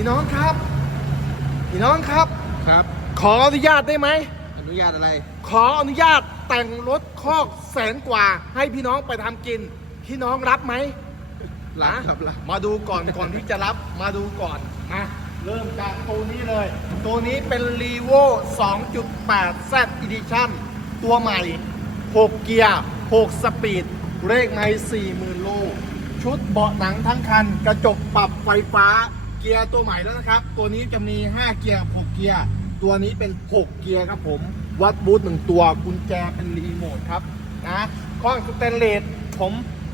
พี่น้องครับ พี่น้องครับ ครับ ขออนุญาตได้ไหม อนุญาตอะไร ขออนุญาตแต่งรถคอกแสนกว่า ให้พี่น้องไปทำกิน พี่น้องรับไหมรับนะครับรับ มาดูก่อนก่อนที่จะรับ มาดูก่อนมาเริ่มจากตัวนี้เลย ตัวนี้เป็น r e v o 2.8 Z Edition ตัวใหม่ 6 เกียร์ 6 สปีด เลขใน 40,000 โล ชุดเบาะหนังทั้งคัน กระจกปรับไฟฟ้า เกียร์ตัวใหม่แล้วนะครับ ตัวนี้จะมี 5 เกียร์ 6 เกียร์ ตัวนี้เป็น 6 เกียร์ครับผม วัดบูทหนึ่งตัวกุญแจเป็นรีโมทครับนะข้องสเตนเลสผม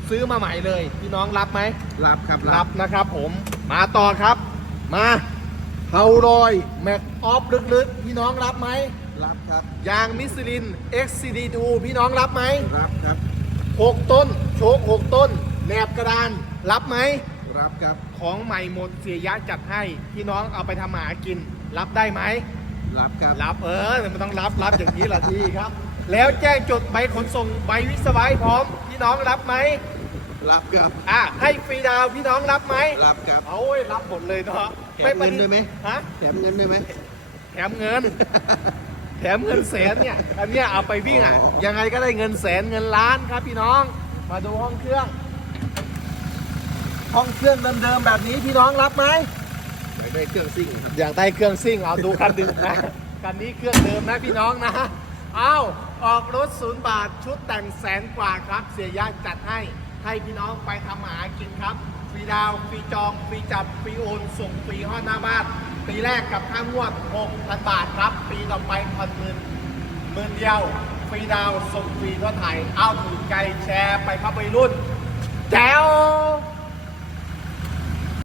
ซื้อมาใหม่เลย พี่น้องรับไหม รับครับรับนะครับผม มาต่อครับ มาเฮารอย แม็กออฟลึกๆ พี่น้องรับไหม รับครับ ยางมิสลิน XCD2 พี่น้องรับไหม รับครับ 6 ต้น โชค 6 ต้น แหนบกระดาน รับไหม รับครับ ของใหม่หมดเสียยะจัดให้พี่น้องเอาไปทำหากิน รับได้ไหม รับครับ รับเออมันต้องรับรับอย่างนี้ละทีครับ แล้วแจ้งจดใบขนส่งใบวิศวะให้พร้อม พี่น้องรับไหมรับครับ อะให้ฟรีดาวน์พี่น้องรับไหมรับครับเอาเว้ยรับหมดเลยเนาะแถมเงินด้วยไหมฮะแถมเงินได้ไหมแถมเงิน แถมเงินแสนเนี่ยอันเนี้ยเอาไปวิ่งอะอ๋อยังไงก็ได้เงินแสนเงินล้านครับพี่น้อง มาดูห้องเครื่อง ห้องเครื่องเดิมๆแบบนี้พี่น้องรับไหมอยากได้เครื่องซิ่งครับ อยากได้เครื่องซิ่งเอาดูคันดื่มนะคันนี้เครื่องเดิมนะพี่น้องนะเอาออกรถศูนย์บาทชุดแต่งแสนกว่าครับ เสียยะจัดให้ให้พี่น้องไปทำอาหากินครับฟรีดาวน์ฟรีจองฟรีจับฟรีโอนส่งฟรีห้องหน้าบ้านปีแรกกับค่างวด 6,000 บาทครับ ปีต่อไปพันหมื่นหมื่นเดียวฟรีดาวน์ส่งฟรีทั่วไทยเอาถูกใจแชร์ไปครับวัยรุ่นแจ๋ว